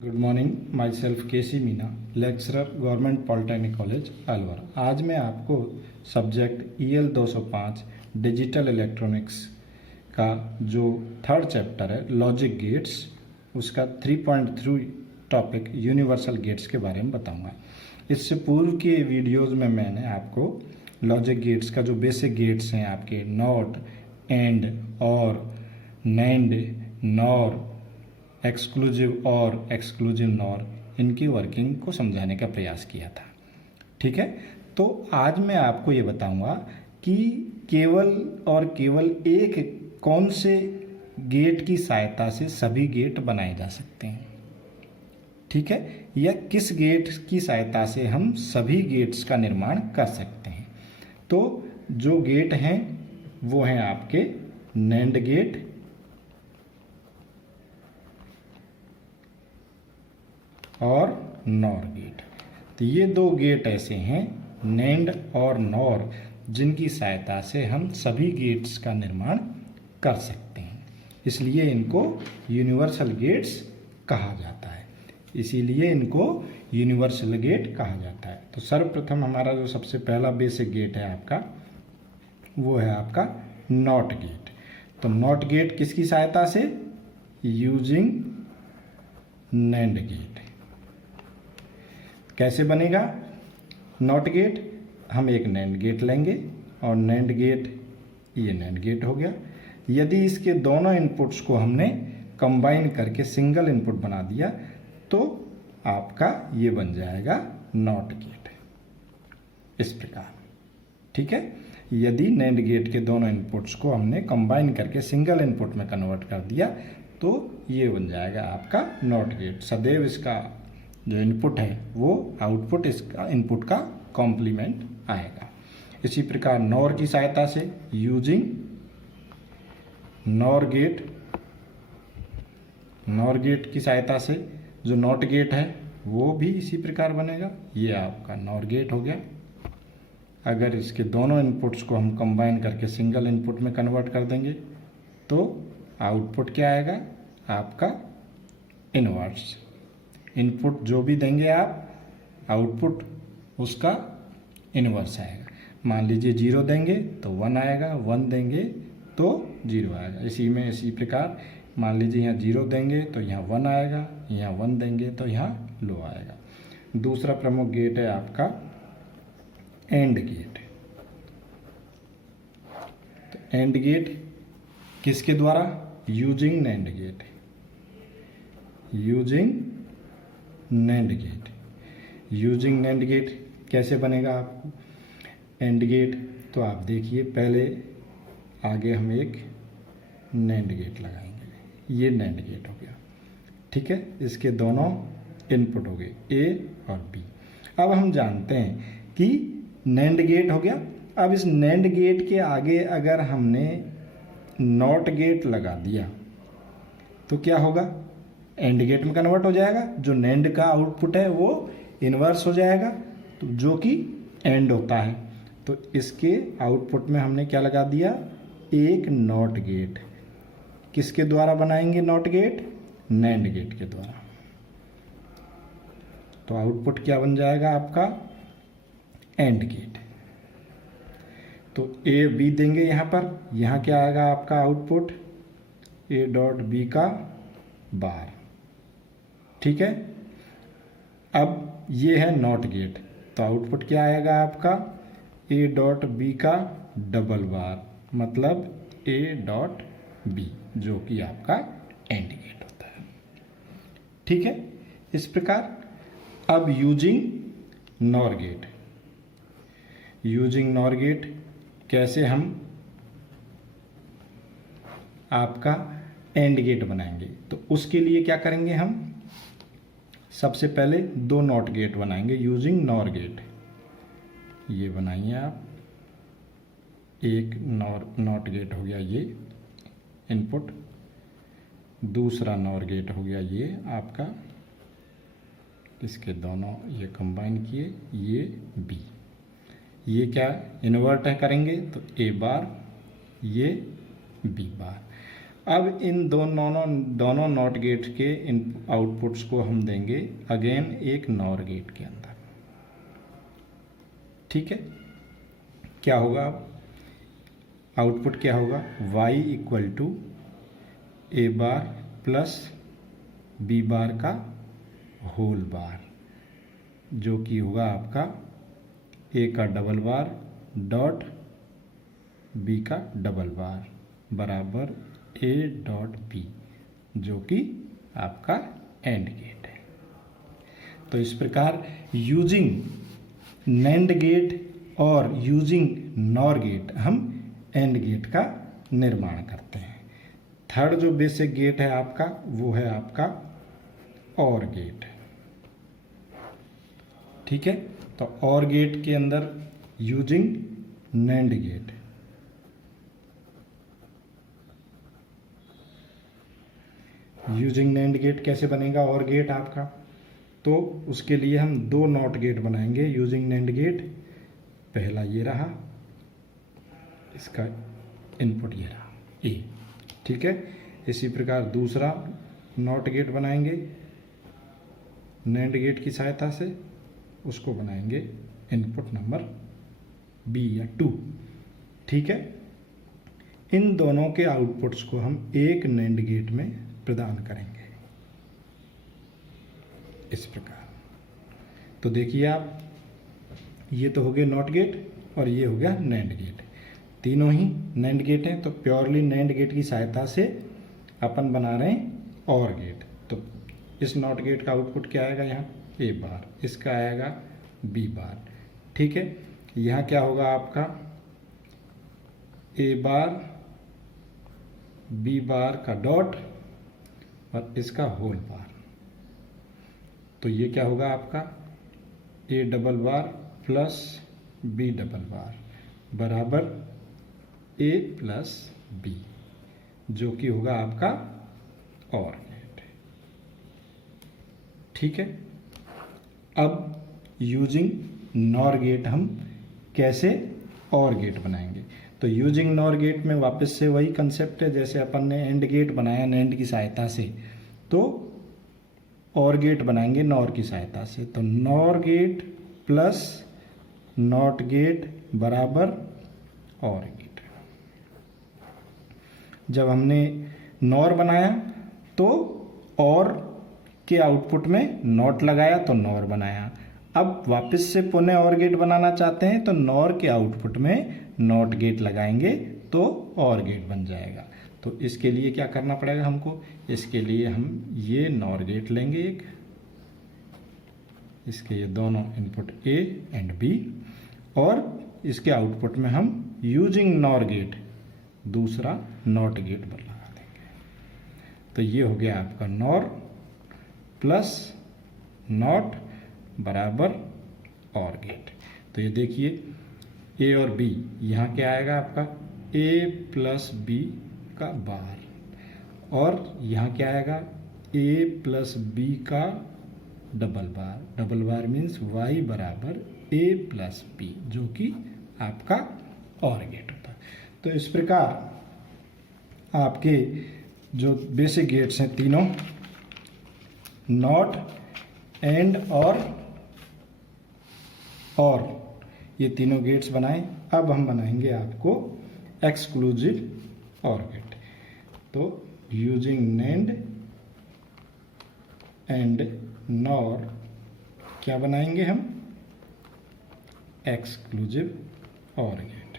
Good morning, myself KC Meena, lecturer government polytechnic college Alwar. आज मैं आपको सब्जेक्ट EL 205 डिजिटल इलेक्ट्रॉनिक्स का जो थर्ड चैप्टर है लॉजिक गेट्स, उसका 3.3 टॉपिक यूनिवर्सल गेट्स के बारे में बताऊंगा। इससे पूर्व के वीडियोज़ में मैंने आपको लॉजिक गेट्स का जो बेसिक गेट्स हैं आपके नॉट, एंड, और, नैंड, नॉर, एक्सक्लूसिव और एक्सक्लूसिव नॉर, इनकी वर्किंग को समझाने का प्रयास किया था। ठीक है, तो आज मैं आपको ये बताऊंगा कि केवल और केवल एक कौन से गेट की सहायता से सभी गेट बनाए जा सकते हैं। ठीक है, या किस गेट की सहायता से हम सभी गेट्स का निर्माण कर सकते हैं। तो जो गेट हैं वो हैं आपके नैंड गेट और नॉर गेट। तो ये दो गेट ऐसे हैं, नैंड और नॉर, जिनकी सहायता से हम सभी गेट्स का निर्माण कर सकते हैं। इसलिए इनको यूनिवर्सल गेट्स कहा जाता है। इसीलिए इनको यूनिवर्सल गेट कहा जाता है। तो सर्वप्रथम हमारा जो सबसे पहला बेसिक गेट है आपका, वो है आपका नॉट गेट। तो नॉट गेट किसकी सहायता से? Using NAND gate. कैसे बनेगा नॉट गेट? हम एक नैंड गेट लेंगे और नैंड गेट, ये नैंड गेट हो गया। यदि इसके दोनों इनपुट्स को हमने कंबाइन करके सिंगल इनपुट बना दिया तो आपका ये बन जाएगा नॉट गेट, इस प्रकार। ठीक है, यदि नैंड गेट के दोनों इनपुट्स को हमने कंबाइन करके सिंगल इनपुट में कन्वर्ट कर दिया तो ये बन जाएगा आपका नॉट गेट। सदैव इसका जो इनपुट है वो आउटपुट इसका इनपुट का कॉम्प्लीमेंट आएगा। इसी प्रकार नॉर की सहायता से, using NOR gate, NOR gate की सहायता से जो नॉट गेट है वो भी इसी प्रकार बनेगा। ये आपका नॉर गेट हो गया। अगर इसके दोनों इनपुट्स को हम कंबाइन करके सिंगल इनपुट में कन्वर्ट कर देंगे तो आउटपुट क्या आएगा? आपका इनवर्स। इनपुट जो भी देंगे आप, आउटपुट उसका इनवर्स आएगा। मान लीजिए 0 देंगे तो 1 आएगा, 1 देंगे तो 0 आएगा। इसी प्रकार मान लीजिए यहाँ 0 देंगे तो यहाँ 1 आएगा, यहाँ 1 देंगे तो यहाँ लो आएगा। दूसरा प्रमुख गेट है आपका एंड गेट। तो एंड गेट किसके द्वारा? Using NAND gate. Using NAND gate. Using NAND gate कैसे बनेगा आपको एंड गेट? तो आप देखिए, पहले आगे हम एक नैंड गेट लगाएंगे। ये नैंड गेट हो गया। ठीक है, इसके दोनों इनपुट हो गए A और B। अब हम जानते हैं कि नैंड गेट हो गया। अब इस नैंड गेट के आगे अगर हमने नॉट गेट लगा दिया तो क्या होगा? एंड गेट में कन्वर्ट हो जाएगा। जो नैंड का आउटपुट है वो इनवर्स हो जाएगा, तो जो कि एंड होता है। तो इसके आउटपुट में हमने क्या लगा दिया? एक नॉट गेट। किसके द्वारा बनाएंगे नॉट गेट? नैंड गेट के द्वारा। तो आउटपुट क्या बन जाएगा आपका? AND gate. तो A B देंगे यहाँ पर। यहाँ क्या आएगा आपका आउटपुट? A डॉट B का बार। ठीक है, अब ये है नॉट गेट, तो आउटपुट क्या आएगा आपका? A डॉट B का डबल बार, मतलब A डॉट B, जो कि आपका एंड गेट होता है। ठीक है, इस प्रकार। अब using NOR gate. Using NOR gate कैसे हम आपका एंड गेट बनाएंगे? तो उसके लिए क्या करेंगे हम? सबसे पहले दो नॉट गेट बनाएंगे यूजिंग नॉर गेट। ये बनाइए आप। एक नॉट गेट हो गया ये इनपुट, दूसरा नॉर गेट हो गया ये आपका, इसके दोनों ये कंबाइन किए, ये B। ये क्या इन्वर्ट करेंगे तो A बार, ये B बार। अब इन दोनों नॉट गेट के इन आउटपुट्स को हम देंगे अगेन एक नॉर गेट के अंदर। ठीक है, क्या होगा अब आउटपुट क्या होगा, y equal to A bar plus B bar का होल बार, जो कि होगा आपका ए का डबल बार डॉट बी का डबल बार बराबर ए डॉट बी, जो कि आपका एंड गेट है। तो इस प्रकार यूजिंग नैंड गेट और यूजिंग नॉर गेट हम एंड गेट का निर्माण करते हैं। थर्ड जो बेसिक गेट है आपका वो है आपका और गेट। ठीक है, तो और गेट के अंदर using NAND gate, using NAND gate कैसे बनेगा और गेट आपका, तो उसके लिए हम दो नॉट गेट बनाएंगे यूजिंग नैंड गेट। पहला ये रहा, इसका इनपुट ये रहा ए। ठीक है, इसी प्रकार दूसरा नॉट गेट बनाएंगे नैंड गेट की सहायता से, उसको बनाएंगे इनपुट नंबर बी या 2। ठीक है, इन दोनों के आउटपुट्स को हम एक नैंड गेट में प्रदान करेंगे इस प्रकार। तो देखिए आप, ये तो हो गए नॉट गेट और ये हो गया नैंड गेट, तीनों ही नैंड गेट हैं। तो प्योरली नैंड गेट की सहायता से अपन बना रहे हैं और गेट। तो इस नॉट गेट का आउटपुट क्या आएगा, यहाँ ए बार, इसका आएगा बी बार। ठीक है, यहाँ क्या होगा आपका ए बार बी बार का डॉट और इसका होल बार। तो ये क्या होगा आपका A double bar plus B double bar बराबर ए प्लस बी, जो कि होगा आपका और गेट। ठीक है, अब यूजिंग नॉर गेट हम कैसे और गेट बनाएंगे। तो यूजिंग नॉर गेट में वापस से वही कंसेप्ट है जैसे अपन ने एंड गेट बनाया नैंड की सहायता से, तो और गेट बनाएंगे नॉर की सहायता से। तो nor gate plus not gate बराबर और गेट। जब हमने नॉर बनाया तो और के आउटपुट में नॉट लगाया तो नॉर बनाया। अब वापस से पुनः और गेट बनाना चाहते हैं तो नॉर के आउटपुट में नॉट गेट लगाएंगे तो और गेट बन जाएगा। तो इसके लिए क्या करना पड़ेगा हमको, इसके लिए हम ये नॉर गेट लेंगे एक, इसके ये दोनों इनपुट ए एंड बी, और इसके आउटपुट में हम यूजिंग नॉर गेट दूसरा नॉट गेट पर लगा देंगे। तो ये हो गया आपका नॉर प्लस नॉट बराबर और गेट। तो ये देखिए ए और बी, यहाँ क्या आएगा आपका ए प्लस बी का बार, और यहाँ क्या आएगा ए प्लस बी का डबल बार। डबल बार मीन्स y बराबर ए प्लस बी, जो कि आपका और गेट होता है। तो इस प्रकार आपके जो बेसिक गेट्स हैं तीनों, नॉट एंड और ये तीनों गेट्स बनाएं। अब हम बनाएंगे आपको एक्सक्लूसिव और गेट। तो यूजिंग नैंड एंड नॉर क्या बनाएंगे हम, एक्सक्लूसिव और गेट।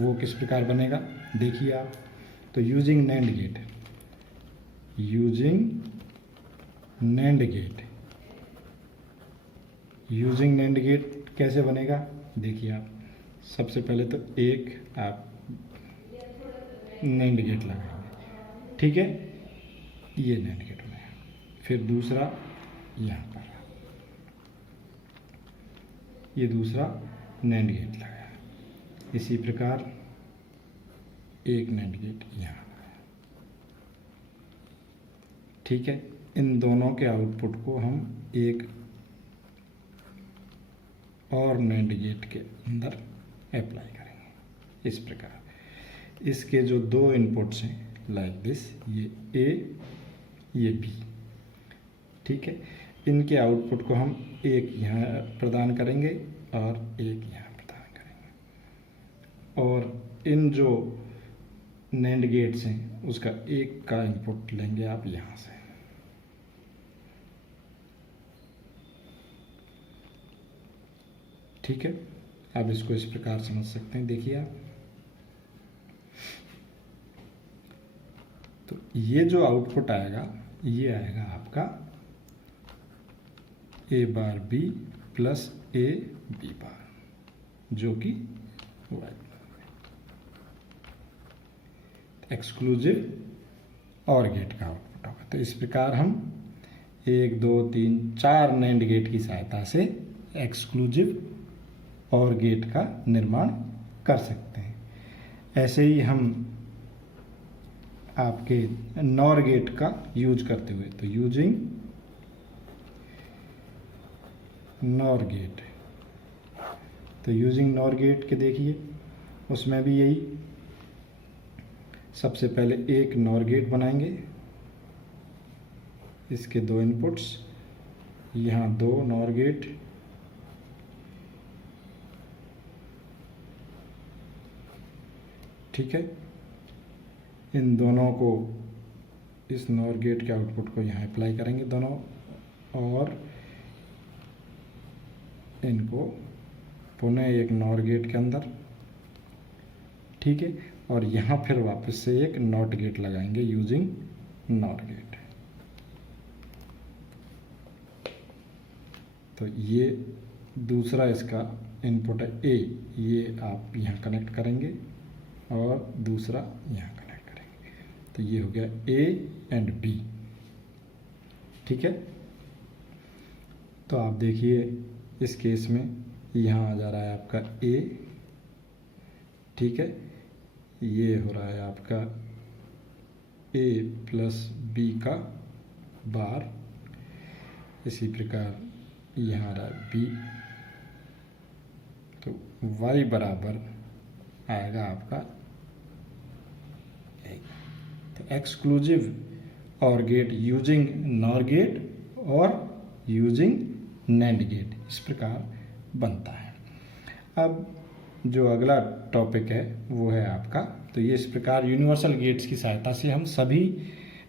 वो किस प्रकार बनेगा देखिए आप। तो using NAND gate, using NAND gate, using NAND gate कैसे बनेगा देखिए आप। सबसे पहले तो एक आप नैंड गेट लगाएंगे, ठीक है, ये नैंड गेट बनाया। फिर दूसरा यहाँ पर ये दूसरा नैंड गेट लगाया। इसी प्रकार एक नैंड गेट यहाँ लगाया। ठीक है, इन दोनों के आउटपुट को हम एक और नैंड गेट के अंदर अप्लाई करेंगे इस प्रकार। इसके जो दो इनपुट्स हैं लाइक दिस, ये ए ये बी, ठीक है, इनके आउटपुट को हम एक यहाँ प्रदान करेंगे और एक यहाँ प्रदान करेंगे, और इन जो नैंड गेट्स हैं उसका एक का इनपुट लेंगे आप यहाँ से। ठीक है, आप इसको इस प्रकार समझ सकते हैं। देखिए आप, तो ये जो आउटपुट आएगा ये आएगा आपका A bar B plus A B bar, जो कि एक्सक्लूसिव और गेट का आउटपुट होगा। तो इस प्रकार हम 1 2 3 4 नैंड गेट की सहायता से एक्सक्लूसिव और गेट का निर्माण कर सकते हैं। ऐसे ही हम आपके नॉर गेट का यूज करते हुए, तो यूजिंग नॉर गेट, तो यूजिंग नॉर गेट के देखिए उसमें भी यही, सबसे पहले एक नॉर गेट बनाएंगे, इसके दो इनपुट्स, यहाँ दो नॉर गेट, ठीक है, इन दोनों को, इस नॉर गेट के आउटपुट को यहाँ अप्लाई करेंगे दोनों, और इनको पुनः एक नॉर गेट के अंदर, ठीक है, और यहाँ फिर वापस से एक नॉट गेट लगाएंगे यूजिंग नॉर गेट। तो ये दूसरा इसका इनपुट है ए, ये आप यहाँ कनेक्ट करेंगे और दूसरा यहाँ कनेक्ट करेंगे, तो ये हो गया ए एंड बी, ठीक है। तो आप देखिए इस केस में यहाँ आ जा रहा है आपका ए, ठीक है, ये हो रहा है आपका ए प्लस बी का बार, इसी प्रकार यहाँ आ रहा है बी, तो y बराबर आएगा आपका ए। तो एक्सक्लूसिव और गेट यूजिंग नॉर गेट और यूजिंग नैंड गेट इस प्रकार बनता है। अब जो अगला टॉपिक है वो है आपका, तो ये इस प्रकार यूनिवर्सल गेट्स की सहायता से हम सभी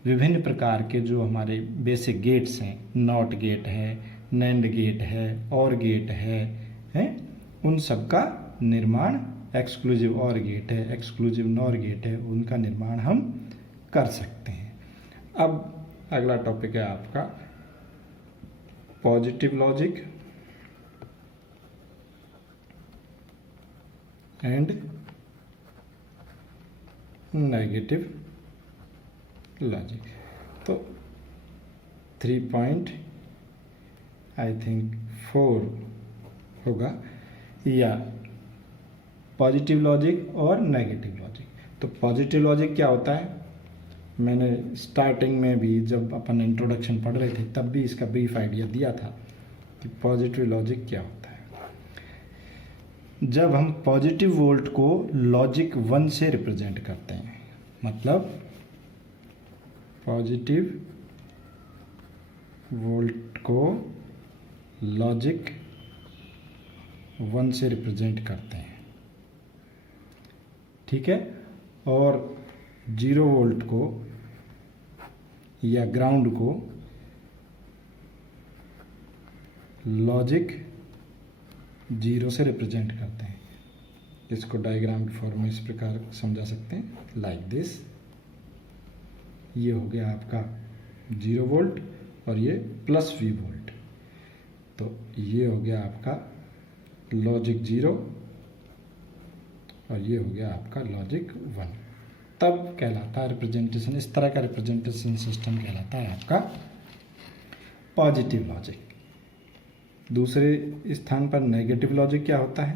विभिन्न प्रकार के जो हमारे बेसिक गेट्स हैं, नॉट गेट है, नैंड गेट है, और गेट है, उन सब का निर्माण, एक्सक्लूसिव और गेट है, एक्सक्लूसिव नॉर गेट है, उनका निर्माण हम कर सकते हैं। अब अगला टॉपिक है आपका positive logic and negative logic. तो 3 आई थिंक 4 होगा, या पॉजिटिव लॉजिक और नेगेटिव लॉजिक। तो पॉजिटिव लॉजिक क्या होता है, मैंने स्टार्टिंग में भी जब अपन इंट्रोडक्शन पढ़ रहे थे तब भी इसका ब्रीफ आइडिया दिया था कि पॉजिटिव लॉजिक क्या होता है। जब हम पॉजिटिव वोल्ट को लॉजिक 1 से रिप्रेजेंट करते हैं, मतलब पॉजिटिव वोल्ट को लॉजिक 1 से रिप्रेजेंट करते हैं, ठीक है, और 0 वोल्ट को या ग्राउंड को लॉजिक 0 से रिप्रेजेंट करते हैं। इसको डायग्राम की फॉर्म में इस प्रकार समझा सकते हैं, लाइक दिस। ये हो गया आपका 0 वोल्ट और ये प्लस V वोल्ट, तो ये हो गया आपका लॉजिक 0 और ये हो गया आपका लॉजिक 1। तब कहलाता है रिप्रेजेंटेशन, इस तरह का रिप्रेजेंटेशन सिस्टम कहलाता है आपका पॉजिटिव लॉजिक। दूसरे स्थान पर नेगेटिव लॉजिक क्या होता है,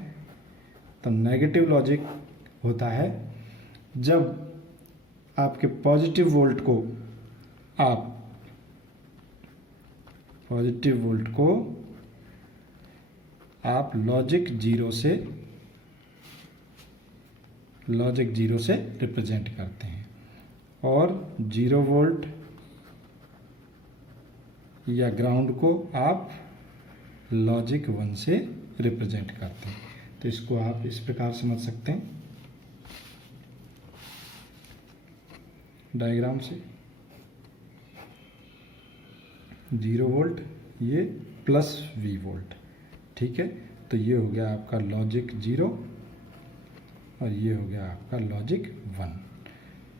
तो नेगेटिव लॉजिक होता है जब आपके पॉजिटिव वोल्ट को आप लॉजिक 0 से लॉजिक 0 से रिप्रेजेंट करते हैं, और 0 वोल्ट या ग्राउंड को आप लॉजिक 1 से रिप्रेजेंट करते हैं। तो इसको आप इस प्रकार समझ सकते हैं डायग्राम से। 0 वोल्ट ये प्लस V वोल्ट, ठीक है। तो ये हो गया आपका लॉजिक 0 और ये हो गया आपका लॉजिक 1।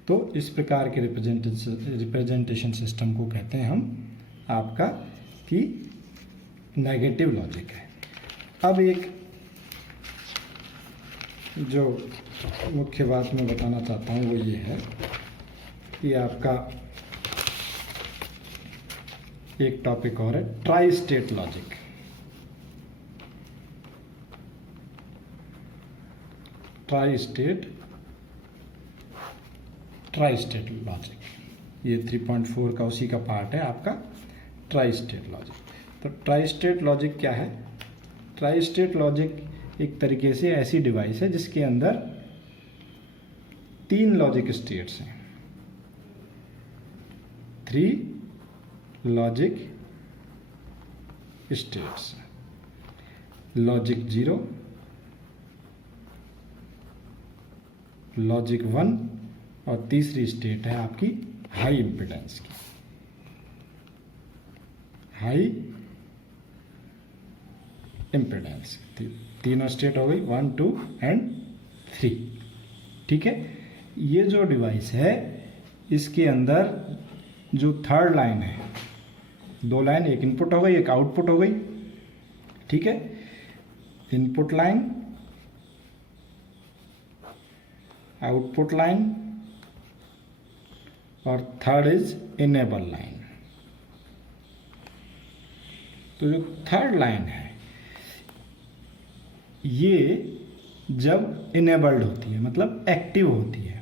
तो इस प्रकार के रिप्रेजेंटेशन सिस्टम को कहते हैं हम आपका कि नेगेटिव लॉजिक है। अब एक जो मुख्य बात मैं बताना चाहता हूँ वो ये है कि आपका एक टॉपिक और है tri state logic. Tri state logic, ये 3.4 का उसी का पार्ट है आपका ट्राई स्टेट लॉजिक। तो ट्राई स्टेट लॉजिक क्या है? ट्राई स्टेट लॉजिक एक तरीके से ऐसी डिवाइस है जिसके अंदर 3 लॉजिक स्टेट्स हैं, 3 लॉजिक स्टेट्स, लॉजिक 0, लॉजिक 1 और तीसरी स्टेट है आपकी हाई इम्पीडेंस की। हाई इम्पीडेंस तीनों स्टेट हो गई, 1, 2 एंड 3, ठीक है। ये जो डिवाइस है इसके अंदर जो थर्ड लाइन है, 2 लाइन, एक इनपुट हो गई एक आउटपुट हो गई, ठीक है। इनपुट लाइन, आउटपुट लाइन और थर्ड इज इनेबल लाइन। तो जो थर्ड लाइन है ये जब इनेबल्ड होती है मतलब एक्टिव होती है,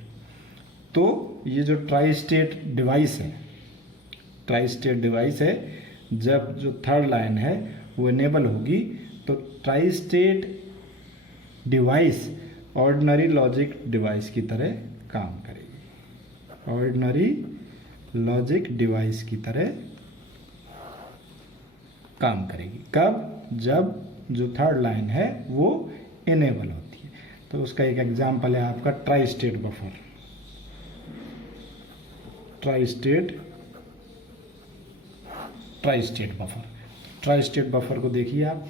तो ये जो ट्राई स्टेट डिवाइस है, जब जो थर्ड लाइन है वो इनेबल होगी तो tri state device ordinary logic device की तरह काम करेगी। ऑर्डिनरी लॉजिक डिवाइस की तरह काम करेगी। कब? जब जो थर्ड लाइन है वो इनेबल होती है। तो उसका एक एग्जांपल है आपका tri state buffer. Tri state buffer को देखिए आप,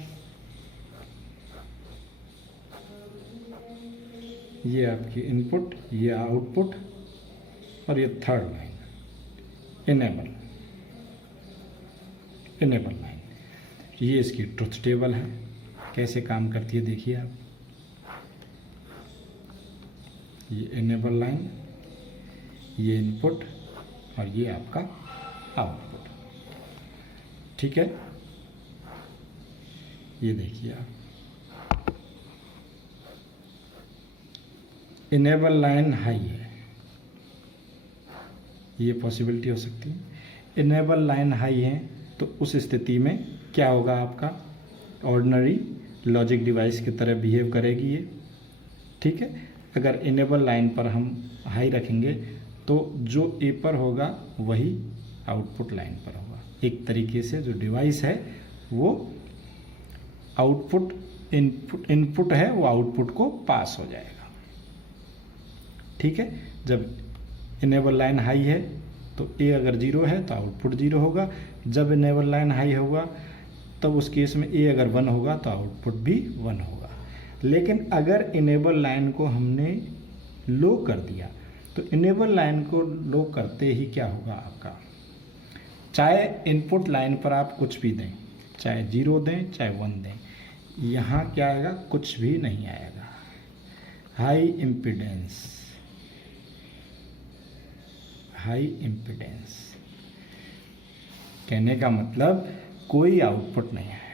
ये आपकी इनपुट, ये आउटपुट और ये थर्ड लाइन इनेबल लाइन। ये इसकी ट्रुथ टेबल है, कैसे काम करती है देखिए आप। ये इनेबल लाइन, ये इनपुट और ये आपका आउटपुट, ठीक है। ये देखिए आप, इनेबल लाइन हाई है, ये पॉसिबिलिटी हो सकती है। इनेबल लाइन हाई है तो उस स्थिति में क्या होगा, आपका ऑर्डिनरी लॉजिक डिवाइस की तरह बिहेव करेगी ये, ठीक है। अगर इनेबल लाइन पर हम हाई रखेंगे तो जो ए पर होगा वही आउटपुट लाइन पर होगा। एक तरीके से जो डिवाइस है वो आउटपुट इनपुट है वो आउटपुट को पास हो जाएगा, ठीक है। जब इनेबल लाइन हाई है तो ए अगर 0 है तो आउटपुट 0 होगा। जब इनेबल लाइन हाई होगा तब उस केस में ए अगर 1 होगा तो आउटपुट भी 1 होगा। लेकिन अगर इनेबल लाइन को हमने लो कर दिया तो इनेबल लाइन को लो करते ही क्या होगा आपका, चाहे इनपुट लाइन पर आप कुछ भी दें, चाहे 0 दें चाहे 1 दें, यहाँ क्या आएगा, कुछ भी नहीं आएगा। हाई इम्पीडेंस कहने का मतलब कोई आउटपुट नहीं आएगा।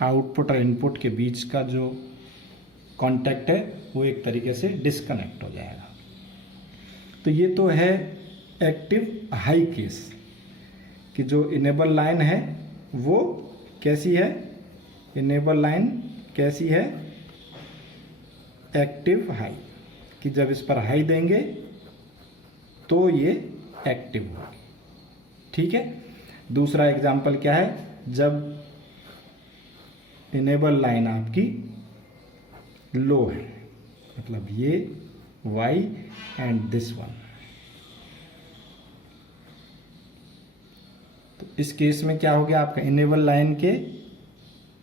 आउटपुट और इनपुट के बीच का जो कांटेक्ट है वो एक तरीके से डिस्कनेक्ट हो जाएगा। तो ये तो है एक्टिव हाई केस कि जो इनेबल लाइन है वो कैसी है, इनेबल लाइन कैसी है, एक्टिव हाई, कि जब इस पर हाई देंगे तो ये एक्टिव होगी। ठीक है। दूसरा एग्जाम्पल क्या है, जब इनेबल लाइन आपकी लो है, मतलब ये y एंड दिस वन, तो इस केस में क्या हो गया, आपका इनेबल लाइन के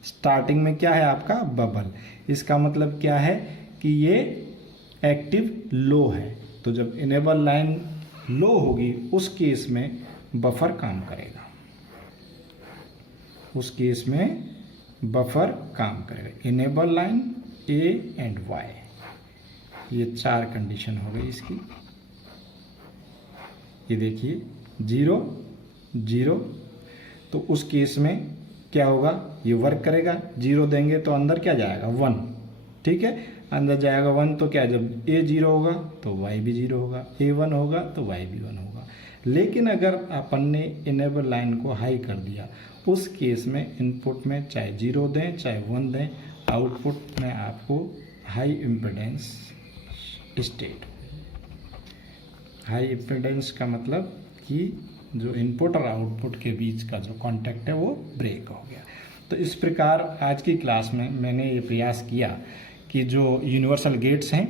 स्टार्टिंग में क्या है, आपका बबल। इसका मतलब क्या है कि ये एक्टिव लो है। तो जब इनेबल लाइन लो होगी उस केस में बफर काम करेगा, उस केस में बफर काम करेगा। Enable line, A and Y, ये 4 कंडीशन हो गई इसकी। ये देखिए 0 0, तो उस केस में क्या होगा, ये वर्क करेगा। 0 देंगे तो अंदर क्या जाएगा, 1। ठीक है, अंदर जाएगा 1, तो क्या, जब ए 0 होगा तो वाई भी 0 होगा, ए 1 होगा तो वाई भी 1 होगा। लेकिन अगर अपन ने इनेबल लाइन को हाई कर दिया, उस केस में इनपुट में चाहे 0 दें चाहे 1 दें, आउटपुट में आपको high impedance state. High impedance का मतलब कि जो इनपुट और आउटपुट के बीच का जो कांटेक्ट है वो ब्रेक हो गया। तो इस प्रकार आज की क्लास में मैंने ये प्रयास किया कि जो यूनिवर्सल गेट्स हैं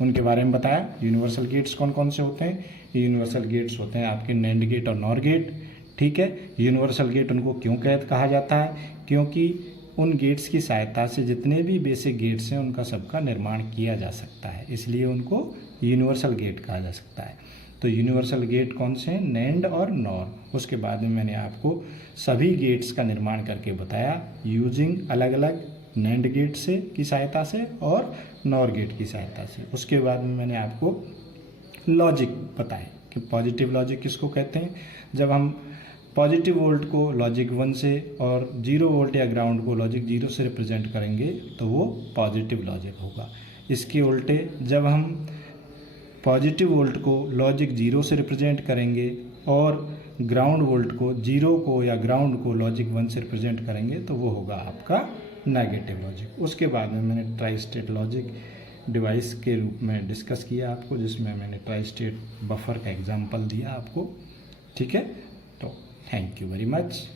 उनके बारे में बताया। यूनिवर्सल गेट्स कौन कौन से होते हैं, यूनिवर्सल गेट्स होते हैं आपके नैंड गेट और नॉर गेट। ठीक है, यूनिवर्सल गेट उनको क्यों कहा जाता है, क्योंकि उन गेट्स की सहायता से जितने भी बेसिक गेट्स हैं उनका सबका निर्माण किया जा सकता है, इसलिए उनको यूनिवर्सल गेट कहा जा सकता है। तो यूनिवर्सल गेट कौन से हैं, नैंड और नॉर। उसके बाद में मैंने आपको सभी गेट्स का निर्माण करके बताया यूजिंग अलग अलग नैंड गेट से की सहायता से और नॉर गेट की सहायता से। उसके बाद में मैंने आपको लॉजिक बताए कि पॉजिटिव लॉजिक किसको कहते हैं। जब हम पॉजिटिव वोल्ट को लॉजिक 1 से और 0 वोल्ट या ग्राउंड को लॉजिक 0 से रिप्रेजेंट करेंगे तो वो पॉजिटिव लॉजिक होगा। इसके उल्टे जब हम पॉजिटिव वोल्ट को लॉजिक 0 से रिप्रेजेंट करेंगे और ग्राउंड वोल्ट को 0 को या ग्राउंड को लॉजिक 1 से रिप्रेजेंट करेंगे तो वो होगा आपका नेगेटिव लॉजिक। उसके बाद में मैंने ट्राई स्टेट लॉजिक डिवाइस के रूप में डिस्कस किया आपको, जिसमें मैंने ट्राई स्टेट बफर का एग्जांपल दिया आपको। ठीक है, तो थैंक यू वेरी मच।